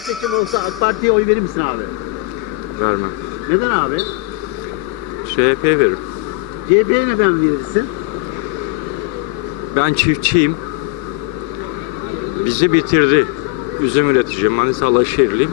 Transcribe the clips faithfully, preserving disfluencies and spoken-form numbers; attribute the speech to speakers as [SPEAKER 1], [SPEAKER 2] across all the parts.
[SPEAKER 1] seçim olsa AK Parti'ye oy verir misin abi?
[SPEAKER 2] Vermem.
[SPEAKER 1] Neden abi?
[SPEAKER 2] C H P'ye veririm.
[SPEAKER 1] C H P'ye neden verirsin?
[SPEAKER 2] Ben çiftçiyim. Bizi bitirdi. Üzüm üreticiyim. Manisa Alaşehirliyim.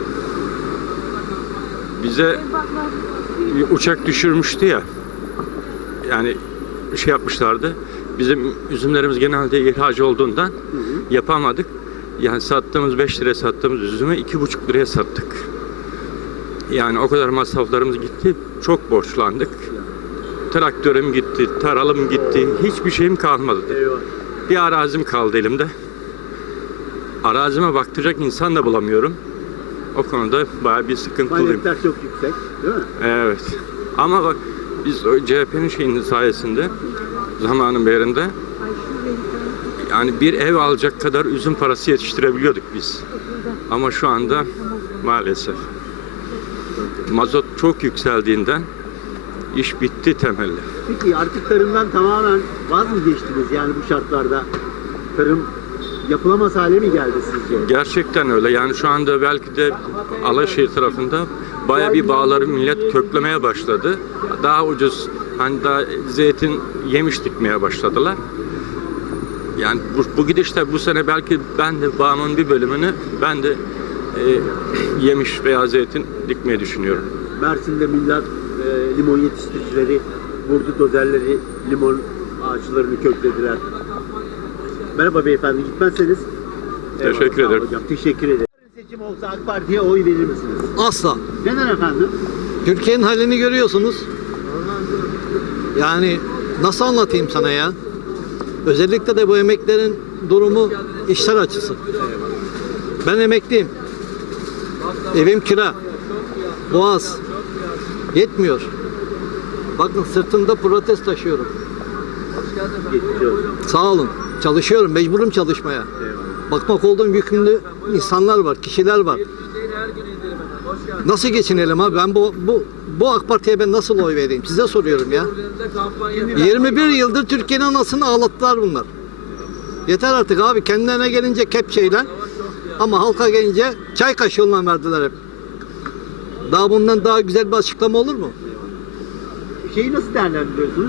[SPEAKER 2] Bize bir uçak düşürmüştü ya. Yani şey yapmışlardı. Bizim üzümlerimiz genelde ihraç olduğundan hı hı. yapamadık. Yani sattığımız beş liraya sattığımız üzümü iki buçuk liraya sattık. Yani o kadar masraflarımız gitti. Çok borçlandık. Traktörüm gitti, taralım gitti. Hiçbir şeyim kalmadı.
[SPEAKER 1] Eyvallah.
[SPEAKER 2] Bir arazim kaldı elimde. Arazime baktıracak insan da bulamıyorum. O konuda bayağı bir sıkıntılıyım.
[SPEAKER 1] Maliyetler çok yüksek, değil mi?
[SPEAKER 2] Evet. Ama bak biz o C H P'nin şeyinin sayesinde zamanın birinde yani bir ev alacak kadar üzüm parası yetiştirebiliyorduk biz. Ama şu anda maalesef mazot çok yükseldiğinden iş bitti temelli.
[SPEAKER 1] Peki artık tarımdan tamamen vaz mı geçtiniz yani bu şartlarda? Tarım yapılamaz hale mi geldi sizce?
[SPEAKER 2] Gerçekten öyle. Yani şu anda belki de Alaşehir tarafında bayağı bir bağları millet köklemeye başladı. Daha ucuz, hani daha zeytin yemiş dikmeye başladılar. Yani bu, bu gidişte bu sene belki ben de bağımın bir bölümünü ben de e, yemiş veya zeytin dikmeyi düşünüyorum.
[SPEAKER 1] Mersin'de millet e, limon yetiştiricileri vurdu dozerleri, limon ağaçlarını köklediler. Merhaba beyefendi, gitmezseniz.
[SPEAKER 2] Teşekkür
[SPEAKER 1] Eyvallah,
[SPEAKER 2] ederim.
[SPEAKER 1] Hocam, teşekkür ederim. Seçim olsa AK Parti'ye oy verir misiniz?
[SPEAKER 3] Asla.
[SPEAKER 1] Neden efendim?
[SPEAKER 3] Türkiye'nin halini görüyorsunuz. Yani nasıl anlatayım sana ya? Özellikle de bu emeklerin durumu işler açısı. Ben emekliyim. Evim kira. Boğaz. Yetmiyor. Bakın sırtımda protez taşıyorum.
[SPEAKER 1] Geçici olsun.
[SPEAKER 3] Sağ olun. Çalışıyorum. Mecburum çalışmaya.
[SPEAKER 1] Eyvallah.
[SPEAKER 3] Bakmak olduğum yükümlü insanlar var, kişiler var. Nasıl geçinelim abi? Ben bu bu bu AK Parti'ye ben nasıl oy vereyim? Size soruyorum ya. yirmi bir yıldır Türkiye'nin anasını ağlattılar bunlar. Yeter artık abi. Kendilerine gelince kepçeyle ama halka gelince çay kaşığıyla verdiler hep. Daha bundan daha güzel bir açıklama olur mu?
[SPEAKER 1] Şeyi nasıl değerlendiriyorsunuz?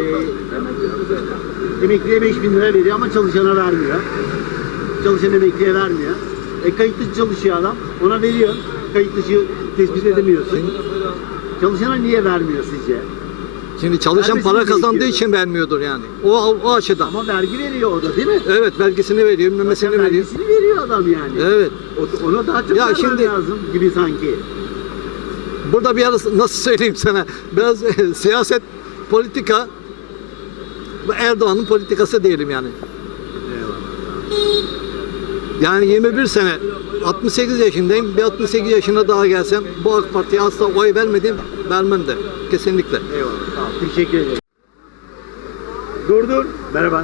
[SPEAKER 1] Ee, emekliye beş bin lira veriyor ama çalışana vermiyor. Çalışan emekliye vermiyor. E, kayıt dışı çalışıyor adam. Ona veriyor. Kayıt dışı tespit edemiyorsun. Çalışana niye vermiyor sizce?
[SPEAKER 3] Şimdi çalışan
[SPEAKER 1] Vermesi
[SPEAKER 3] para kazandığı
[SPEAKER 1] gerekiyor.
[SPEAKER 3] için vermiyordur yani. O, o açıdan.
[SPEAKER 1] Ama vergi veriyor o da değil mi?
[SPEAKER 3] Evet, vergisini veriyor, memesini
[SPEAKER 1] Zaten
[SPEAKER 3] veriyor.
[SPEAKER 1] vergisini veriyor adam yani.
[SPEAKER 3] Evet.
[SPEAKER 1] O- Ona daha çok
[SPEAKER 3] Ya
[SPEAKER 1] vermen
[SPEAKER 3] şimdi-
[SPEAKER 1] lazım gibi sanki.
[SPEAKER 3] Burada bir ara nasıl söyleyeyim sana, biraz siyaset, politika, bu Erdoğan'ın politikası diyelim yani. Yani yirmi bir sene, altmış sekiz yaşındayım, bir altmış sekiz yaşına daha gelsem bu AK Parti'ye asla oy vermedim, vermem de kesinlikle.
[SPEAKER 1] Eyvallah. Tamam. Teşekkür ederim. Dur dur. Merhaba.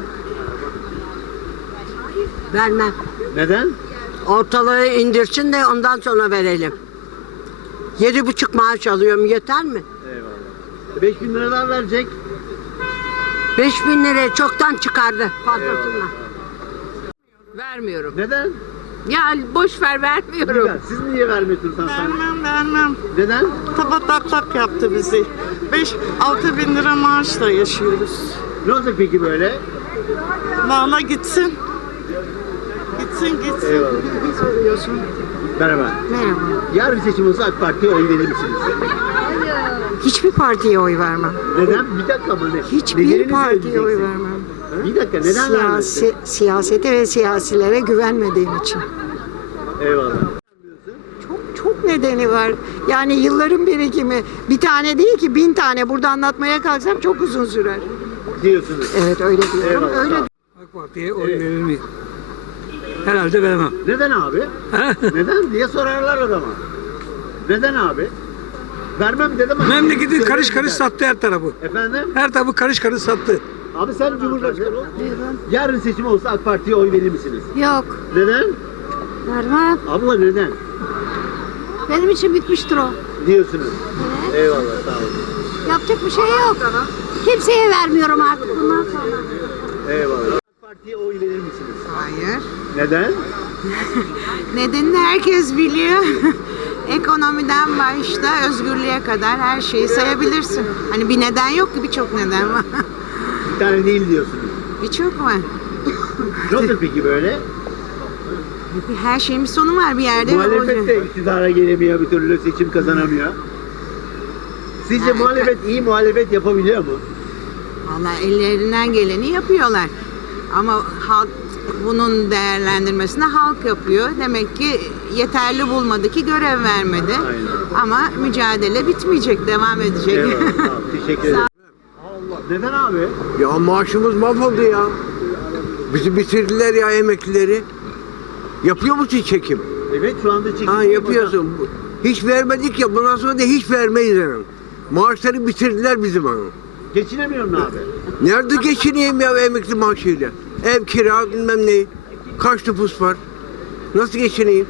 [SPEAKER 4] Vermem.
[SPEAKER 1] Neden?
[SPEAKER 4] Ortalığı indirsin de ondan sonra verelim. Yedi buçuk maaş alıyorum, yeter mi?
[SPEAKER 1] Eyvallah. beş bin liradan verecek.
[SPEAKER 4] Beş bin lirayı çoktan çıkardı fazlasından. Vermiyorum.
[SPEAKER 1] Neden?
[SPEAKER 4] Ya boş ver, vermiyorum.
[SPEAKER 1] Neden? Siz niye vermiyorsunuz hanımefendi?
[SPEAKER 5] Vermem vermem.
[SPEAKER 1] Neden?
[SPEAKER 5] Tapa tak tak yaptı bizi. beş altı bin lira maaşla yaşıyoruz.
[SPEAKER 1] Ne olacak peki böyle?
[SPEAKER 5] Valla gitsin. Gitsin gitsin.
[SPEAKER 1] Eyvallah.
[SPEAKER 5] Soruyorsun.
[SPEAKER 1] Merhaba.
[SPEAKER 4] Merhaba.
[SPEAKER 1] Yarın seçim olsa AK Parti'ye oy verir misiniz?
[SPEAKER 4] Hiçbir partiye oy vermem.
[SPEAKER 1] Neden? Bir dakika ama ne?
[SPEAKER 4] Hiçbir
[SPEAKER 1] Nedenini
[SPEAKER 4] partiye oy
[SPEAKER 1] söyleyeceksin.
[SPEAKER 4] vermem.
[SPEAKER 1] Ha? Bir dakika neden vermezsin?
[SPEAKER 4] Siyasi, siyasete ve siyasilere güvenmediğim için.
[SPEAKER 1] Eyvallah.
[SPEAKER 4] Çok çok nedeni var. Yani yılların birikimi. Bir tane değil ki bin tane. Burada anlatmaya kalksam çok uzun sürer.
[SPEAKER 1] Diyorsunuz.
[SPEAKER 4] Evet öyle diyorum.
[SPEAKER 1] Eyvallah,
[SPEAKER 4] Öyle
[SPEAKER 1] sağ ol.
[SPEAKER 6] AK Parti'ye oy
[SPEAKER 1] Evet.
[SPEAKER 6] verir miyim? Herhalde veremem.
[SPEAKER 1] Neden abi? Neden diye sorarlar adama. Neden abi? Vermem dedim ama.
[SPEAKER 6] Memleketi
[SPEAKER 1] Söyle
[SPEAKER 6] karış karış
[SPEAKER 1] neden?
[SPEAKER 6] sattı her tarafı.
[SPEAKER 1] Efendim?
[SPEAKER 6] Her tarafı karış karış sattı.
[SPEAKER 1] Abi sen Cumhurbaşkanı ol. Yarın seçim olsa AK Parti'ye oy verir misiniz?
[SPEAKER 7] Yok,
[SPEAKER 1] Neden?
[SPEAKER 7] vermem.
[SPEAKER 1] Abla neden?
[SPEAKER 7] Benim için bitmiştir o.
[SPEAKER 1] Diyorsunuz. Eyvallah sağ olun.
[SPEAKER 7] Yapacak bir şey yok. Kimseye vermiyorum artık bundan sonra.
[SPEAKER 1] Eyvallah. AK Parti'ye oy verir misiniz?
[SPEAKER 4] Hayır.
[SPEAKER 1] Neden?
[SPEAKER 4] Nedenini herkes biliyor. Ekonomiden başta özgürlüğe kadar her şeyi sayabilirsin. Hani bir neden yok ki, birçok neden var.
[SPEAKER 1] Bir tane değil diyorsunuz.
[SPEAKER 4] Birçok var.
[SPEAKER 1] Nasıl peki böyle?
[SPEAKER 4] Her şeyin bir sonu var bir yerde.
[SPEAKER 1] Muhalefet de iktidara gelemiyor, bir türlü seçim kazanamıyor. Sizce
[SPEAKER 4] Ha,
[SPEAKER 1] muhalefet iyi muhalefet yapabiliyor mu?
[SPEAKER 4] Valla ellerinden geleni yapıyorlar. Ama halk bunun değerlendirmesini halk yapıyor. Demek ki yeterli bulmadı ki görev vermedi.
[SPEAKER 1] Aynen.
[SPEAKER 4] Ama mücadele bitmeyecek, devam edecek.
[SPEAKER 1] Eyvallah, sağ ol, teşekkür ederim. Allah, neden abi?
[SPEAKER 8] Ya maaşımız mahvoldu ya. Bizi bitirdiler ya emeklileri. Yapıyor musun çekim?
[SPEAKER 1] Evet, şu anda çekim.
[SPEAKER 8] Ha yapıyorsun. Hiç vermedik ya, bundan sonra da hiç vermeyiz yani. Maaşları bitirdiler bizim hanım.
[SPEAKER 1] Geçinemiyorum abi.
[SPEAKER 8] Nerede geçineyim ya emekli maaşıyla? Ev kira bilmem ne. Kaç nüfus var? Nasıl geçineyim?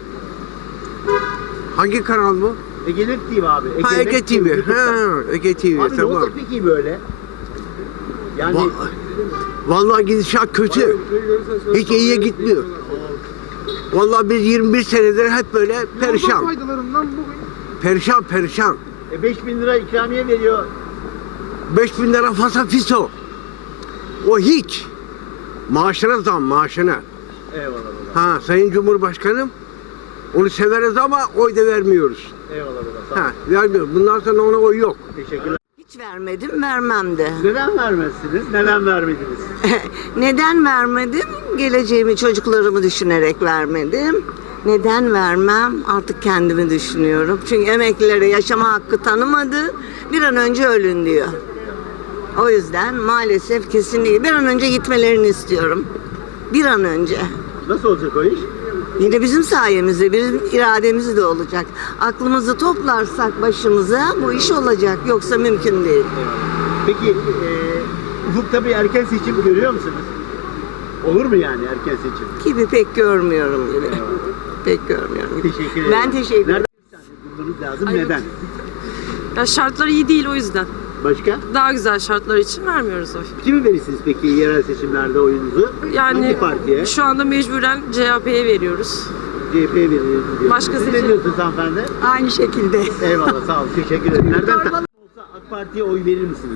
[SPEAKER 8] Hangi kanal bu?
[SPEAKER 1] Egenet T V abi.
[SPEAKER 8] Ha Ege T V. Ha Ege T V
[SPEAKER 1] Abi ne
[SPEAKER 8] tamam.
[SPEAKER 1] oldu peki böyle? Yani
[SPEAKER 8] Va- Vallahi gidişat kötü. Hiç iyiye gitmiyor. Vallahi biz yirmi bir senedir hep böyle perişan. Perişan perişan.
[SPEAKER 1] e, beş bin lira ikramiye veriyor.
[SPEAKER 8] beş bin lira fasa fiso. O hiç. Maaşına zam maaşına.
[SPEAKER 1] Eyvallah baba.
[SPEAKER 8] Ha Sayın Cumhurbaşkanım onu severiz ama oy da vermiyoruz.
[SPEAKER 1] Eyvallah baba. Sağ ol.
[SPEAKER 8] Ha vermiyoruz. Bundan sonra ona oy yok.
[SPEAKER 1] Teşekkürler.
[SPEAKER 9] Hiç vermedim, vermem de.
[SPEAKER 1] Neden vermezsiniz? Neden vermediniz?
[SPEAKER 9] Neden vermedim? Geleceğimi, çocuklarımı düşünerek vermedim. Neden vermem? Artık kendimi düşünüyorum. Çünkü emeklilere yaşama hakkı tanımadı. Bir an önce ölün diyor. O yüzden maalesef kesinlikle bir an önce gitmelerini istiyorum. Bir an önce.
[SPEAKER 1] Nasıl olacak o iş?
[SPEAKER 9] Yine bizim sayemizde, bizim irademiz de olacak. Aklımızı toplarsak başımıza bu iş olacak. Yoksa mümkün değil.
[SPEAKER 1] Peki e, ufukta bir erken seçim görüyor musunuz? Olur mu yani erken seçim?
[SPEAKER 9] Gibi pek görmüyorum gibi. Pek görmüyorum gibi.
[SPEAKER 1] Teşekkür ederim.
[SPEAKER 9] Ben teşekkür ederim.
[SPEAKER 1] Nereden bulmanız lazım? Neden?
[SPEAKER 10] Ya şartlar iyi değil o yüzden.
[SPEAKER 1] Başka?
[SPEAKER 10] Daha güzel şartlar için vermiyoruz oy.
[SPEAKER 1] Kimi verirsiniz peki yerel seçimlerde oyunuzu?
[SPEAKER 10] Yani
[SPEAKER 1] Hangi partiye?
[SPEAKER 10] şu anda mecburen C H P'ye veriyoruz.
[SPEAKER 1] C H P'ye verirsiniz. diyorsunuz.
[SPEAKER 10] Başka
[SPEAKER 1] Siz ne
[SPEAKER 10] seçim-
[SPEAKER 1] diyorsunuz hanımefendi?
[SPEAKER 4] Aynı şekilde.
[SPEAKER 1] Eyvallah sağ olun. Teşekkür ederim. Nereden olsa AK Parti'ye oy verir misiniz?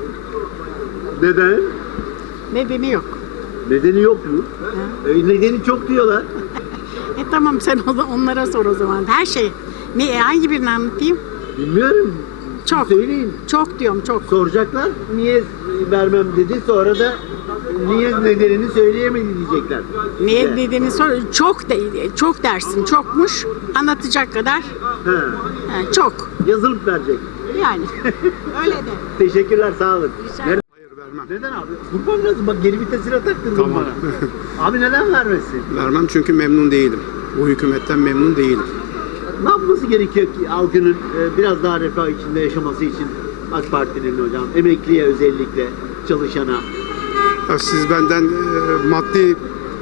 [SPEAKER 1] Neden?
[SPEAKER 5] Nedeni yok.
[SPEAKER 1] Nedeni yok mu? E, nedeni çok diyorlar.
[SPEAKER 5] E tamam, sen o da onlara sor o zaman. Her şey. Ne, hangi birini anlatayım?
[SPEAKER 1] Bilmiyorum.
[SPEAKER 5] Çok.
[SPEAKER 1] Söyleyin.
[SPEAKER 5] Çok diyorum, çok.
[SPEAKER 1] Soracaklar. Niye vermem dedi. Sonra da niye nedenini söyleyemedi diyecekler.
[SPEAKER 5] Niye
[SPEAKER 1] İşte.
[SPEAKER 5] dediğini sor. Çok değil, çok dersin, çokmuş. Anlatacak kadar.
[SPEAKER 1] He.
[SPEAKER 5] Ha, çok.
[SPEAKER 1] Yazılıp verecek.
[SPEAKER 5] Yani. Öyle de.
[SPEAKER 1] Teşekkürler sağ olun.
[SPEAKER 5] Rica
[SPEAKER 1] Nereden? Neden abi? Kurban lazım. Bak geri vitesine taktın
[SPEAKER 11] Tamam.
[SPEAKER 1] bana. Abi neden vermesin?
[SPEAKER 11] Vermem çünkü memnun değilim. Bu hükümetten memnun değilim.
[SPEAKER 1] Ne yapması gerekiyor ki halkının e, biraz daha refah içinde yaşaması için AK Parti'nin hocam? Emekliye özellikle, çalışana.
[SPEAKER 11] Ya siz benden e, maddi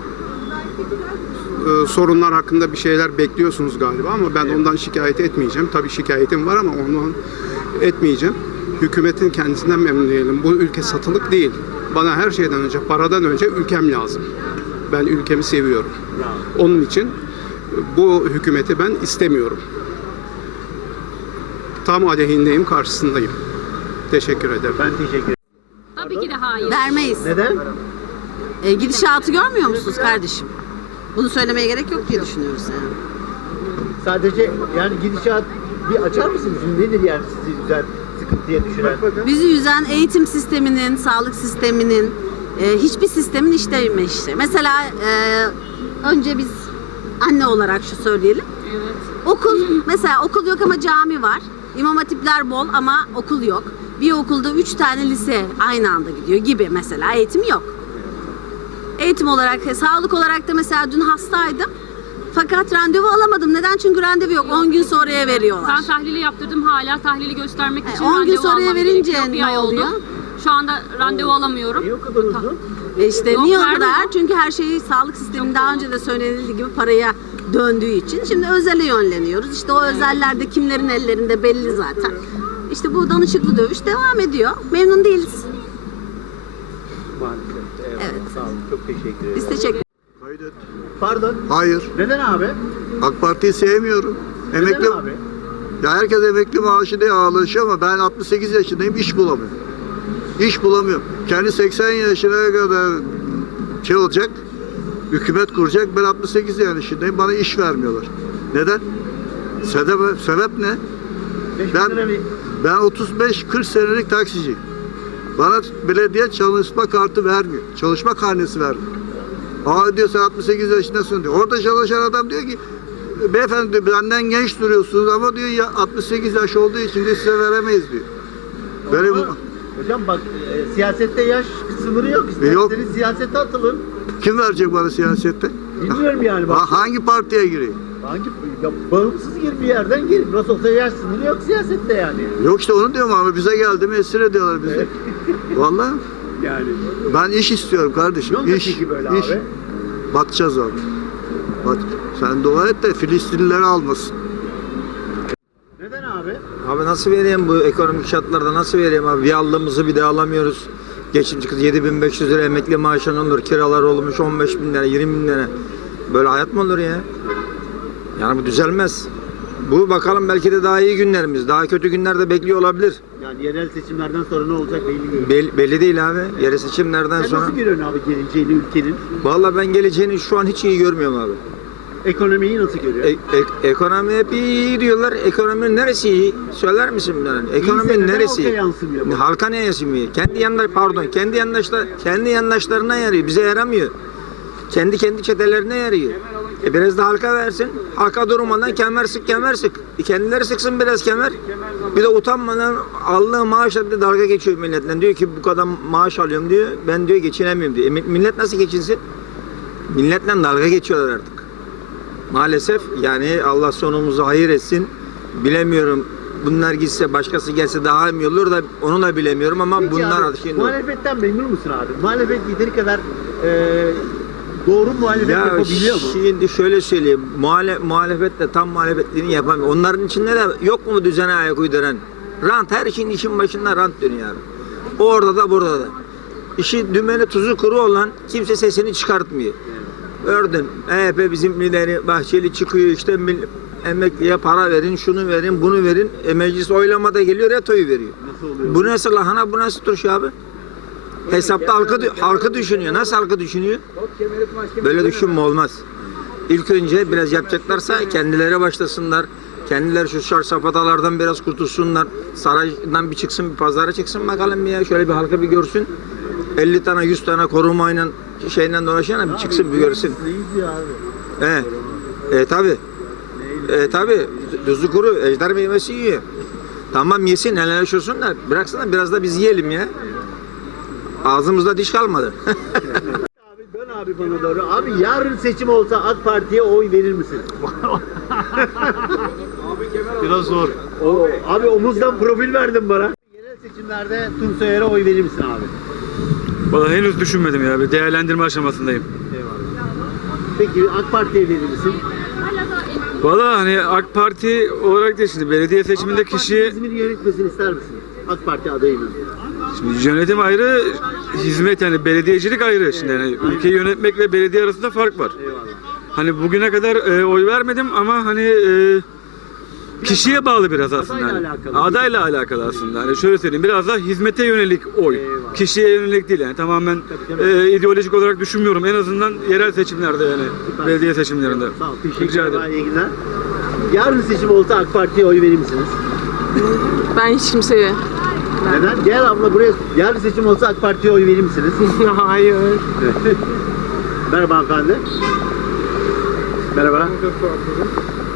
[SPEAKER 11] e, sorunlar hakkında bir şeyler bekliyorsunuz galiba ama ben ondan şikayet etmeyeceğim. Tabii şikayetim var ama ondan etmeyeceğim. Hükümetin kendisinden memnun değilim. Bu ülke satılık değil. Bana her şeyden önce, paradan önce ülkem lazım. Ben ülkemi seviyorum. Onun için bu hükümeti ben istemiyorum. Tam aleyhindeyim, karşısındayım. Teşekkür ederim.
[SPEAKER 1] Ben teşekkür ederim.
[SPEAKER 7] Tabii ki de hayır.
[SPEAKER 9] Vermeyiz.
[SPEAKER 1] Neden?
[SPEAKER 9] E, gidişatı görmüyor musunuz kardeşim? Bunu söylemeye gerek yok diye düşünüyoruz yani.
[SPEAKER 1] Sadece yani gidişat bir açar mısınız? Nedir yani sizi güzel sıkıntıya düşüren?
[SPEAKER 9] Bizi yüzen eğitim sisteminin, sağlık sisteminin, e, hiçbir sistemin işlemeyişi. Mesela e, önce biz anne olarak şu söyleyelim. Okul, mesela okul yok ama cami var. İmam hatipler bol ama okul yok. Bir okulda üç tane lise aynı anda gidiyor gibi mesela. Eğitim yok. Eğitim olarak, e, sağlık olarak da mesela dün hastaydım. Fakat randevu alamadım. Neden? Çünkü randevu yok. on gün sonraya veriyorlar.
[SPEAKER 7] Ben tahlili yaptırdım, hala tahlili göstermek için
[SPEAKER 9] on gün
[SPEAKER 7] randevu
[SPEAKER 9] sonraya
[SPEAKER 7] almam
[SPEAKER 9] verince
[SPEAKER 7] gerekiyor. Bir
[SPEAKER 9] ne
[SPEAKER 7] ay oldu.
[SPEAKER 9] oluyor?
[SPEAKER 7] Şu anda randevu alamıyorum.
[SPEAKER 1] Niye o kadar uzun?
[SPEAKER 9] Ve işte
[SPEAKER 7] Yok,
[SPEAKER 9] niye o
[SPEAKER 7] vermiyor.
[SPEAKER 9] kadar? Çünkü her şeyi sağlık sistemi daha önce de söylenildiği gibi paraya döndüğü için. Şimdi özele yönleniyoruz. İşte o özellerde kimlerin ellerinde belli zaten. İşte bu danışıklı dövüş devam ediyor. Memnun değiliz.
[SPEAKER 1] Maalesef. Eyvallah.
[SPEAKER 9] Evet.
[SPEAKER 1] Sağ olun. Çok teşekkür ederim.
[SPEAKER 9] Biz teşekkür
[SPEAKER 8] Hayır.
[SPEAKER 1] Pardon.
[SPEAKER 8] Hayır.
[SPEAKER 1] Neden abi?
[SPEAKER 8] AK Parti'yi sevmiyorum. Emekli.
[SPEAKER 1] Neden abi?
[SPEAKER 8] Ya herkes emekli maaşı diye ağlaşıyor ama ben altmış sekiz yaşındayım, iş bulamıyorum. İş bulamıyorum. Kendi seksen yaşına kadar şey olacak, hükümet kuracak. Ben altmış sekiz yaşındayım, bana iş vermiyorlar. Neden? Sebep, sebep ne? Ben, ben otuz beş kırk senelik taksiciyim. Bana belediye çalışma kartı vermiyor. Çalışma karnesi vermiyor. Aa diyor sen altmış sekiz yaşındasın diyor. Orada çalışan adam diyor ki beyefendi diyor, benden genç duruyorsunuz ama diyor ya altmış sekiz yaş olduğu için de size veremeyiz diyor. Benim,
[SPEAKER 1] Ama hocam bak e, siyasette yaş sınırı yok. İsterseniz
[SPEAKER 8] Yok.
[SPEAKER 1] siyasete atılın.
[SPEAKER 8] kim verecek bana siyasette?
[SPEAKER 1] Bilmiyorum yani bak.
[SPEAKER 8] Ha, hangi partiye gireyim?
[SPEAKER 1] Hangi ya, bağımsız gir bir yerden gir. Nasıl olsa yaş sınırı yok siyasette yani.
[SPEAKER 8] Yok işte onu diyorum ama bize geldi mi esir ediyorlar bizi. Vallahi
[SPEAKER 1] Yani.
[SPEAKER 8] ben iş istiyorum kardeşim.
[SPEAKER 1] Ne olacak
[SPEAKER 8] İş,
[SPEAKER 1] peki böyle
[SPEAKER 8] iş.
[SPEAKER 1] abi?
[SPEAKER 8] Batacağız abi. Bat. Sen dua et de Filistinlileri almasın.
[SPEAKER 1] Neden abi?
[SPEAKER 12] Abi nasıl vereyim bu ekonomik şartlarda, nasıl vereyim abi? Bir aldığımızı bir de alamıyoruz. Geçimci kız yedi bin beş yüz lira emekli maaşın olur. Kiralar olmuş on beş bin lira, yirmi bin lira. Böyle hayat mı olur ya? Yani bu düzelmez. Bu bakalım belki de daha iyi günlerimiz. Daha kötü günler de bekliyor olabilir.
[SPEAKER 1] Yani yerel seçimlerden sonra ne olacak belli değil.
[SPEAKER 12] Bel- belli değil abi. Yerel seçimlerden
[SPEAKER 1] Sen
[SPEAKER 12] sonra.
[SPEAKER 1] nasıl görüyorsun abi geleceğini ülkenin?
[SPEAKER 12] Vallahi ben geleceğini şu an hiç iyi görmüyorum abi.
[SPEAKER 1] Ekonomiyi nasıl görüyorsun?
[SPEAKER 12] E- e- ekonomi hep iyi diyorlar. Ekonominin neresi iyi? Söyler misin bana?
[SPEAKER 1] İyiyse
[SPEAKER 12] Ekonominin
[SPEAKER 1] neden
[SPEAKER 12] neresi
[SPEAKER 1] halka
[SPEAKER 12] iyi?
[SPEAKER 1] yansımıyor bu?
[SPEAKER 12] Halka ne yansımıyor? Kendi yandaş pardon, kendi yandaşlar kendi yandaşlarına yarıyor. Bize yaramıyor. Kendi kendi çetelerine yarıyor. E biraz da halka versin. Halka durmadan kemer sık kemer sık. E kendileri sıksın biraz kemer. Bir de utanmadan aldığı maaşla bir dalga geçiyor milletle. Diyor ki bu kadar maaş alıyorum diyor. Ben diyor geçinemiyorum diyor. E millet nasıl geçinsin? Milletle dalga geçiyorlar artık. Maalesef yani Allah sonumuzu hayır etsin. Bilemiyorum. Bunlar gitse başkası gelse daha iyi olur da onu da bilemiyorum ama
[SPEAKER 1] Peki
[SPEAKER 12] bunlar
[SPEAKER 1] abi,
[SPEAKER 12] artık şimdi.
[SPEAKER 1] muhalefetten memnun musun abi? Muhalefet yeteri kadar e, doğru muhalefet
[SPEAKER 12] Ya
[SPEAKER 1] yapabiliyor mu?
[SPEAKER 12] şimdi şöyle söyleyeyim. Muhale, muhalefet de tam muhalefetliğini yapamıyor. Onların içinde de yok mu düzene ayak uyduran? Rant, her şeyin işin başında rant dönüyor abi. Orada da burada da. İşi dümeni tuzu kuru olan kimse sesini çıkartmıyor. Gördün. M H P bizim lideri Bahçeli çıkıyor işte mil- emekliye para verin, şunu verin, bunu verin. E, meclis oylamada geliyor, retoyu veriyor. Bu nasıl lahana, bu nasıl turşu abi? Hesapta halkı, halkı düşünüyor. Nasıl halkı düşünüyor? Böyle düşünme olmaz. İlk önce biraz yapacaklarsa kendileri başlasınlar. Kendileri şu şarsapatalardan biraz kurtulsunlar. Saraydan bir çıksın, bir pazara çıksın bakalım ya. Şöyle bir halka bir görsün. elli tane, yüz tane korumayla şeyle dolaşan bir çıksın bir görsün.
[SPEAKER 1] Neydi abi?
[SPEAKER 12] E, e tabi. E tabi. Düzlü kuru, ejder meyvesi yiyor. Tamam yesin, helal olsun da bıraksana biraz da biz yiyelim ya. Ağzımızda diş kalmadı.
[SPEAKER 1] Abi dön abi bana doğru. Abi yarın seçim olsa AK Parti'ye oy verir misin?
[SPEAKER 6] Biraz zor.
[SPEAKER 1] O, abi omuzdan profil verdin bana. Yerel seçimlerde Tunçer'e oy verir misin abi?
[SPEAKER 6] Vallahi henüz düşünmedim ya. Bir değerlendirme aşamasındayım.
[SPEAKER 1] Peki AK Parti'ye verir misin?
[SPEAKER 6] Vallahi hani AK Parti olarak da şimdi belediye seçiminde
[SPEAKER 1] AK Parti
[SPEAKER 6] kişi
[SPEAKER 1] İzmir'i yönetmesini ister misin? AK Parti adayının.
[SPEAKER 6] şimdi yönetim ayrı, hizmet yani belediyecilik ayrı. Şimdi yani ülkeyi yönetmek ve belediye arasında fark var.
[SPEAKER 1] Eyvallah.
[SPEAKER 6] Hani bugüne kadar e, oy vermedim ama hani e, kişiye bağlı biraz aslında.
[SPEAKER 1] Adayla
[SPEAKER 6] Hani.
[SPEAKER 1] alakalı.
[SPEAKER 6] Adayla alakalı aslında. Hani şöyle söyleyeyim, biraz da hizmete yönelik oy.
[SPEAKER 1] Eyvallah.
[SPEAKER 6] Kişiye yönelik değil yani. Tamamen
[SPEAKER 1] tabii.
[SPEAKER 6] e, ideolojik olarak düşünmüyorum. En azından yerel seçimlerde yani.
[SPEAKER 1] Süper.
[SPEAKER 6] Belediye seçimlerinde.
[SPEAKER 1] Sağ ol.
[SPEAKER 6] Rica
[SPEAKER 1] Teşekkür
[SPEAKER 6] ederim.
[SPEAKER 1] ederim. İyi günler. Yarın seçim olsa AK Parti'ye oy verir misiniz?
[SPEAKER 10] Ben hiç kimseye.
[SPEAKER 1] Neden? Gel abla buraya. Yarın seçim olsa AK Parti'ye oy verir misiniz?
[SPEAKER 10] Hayır.
[SPEAKER 1] Merhaba hanımefendi. Merhaba.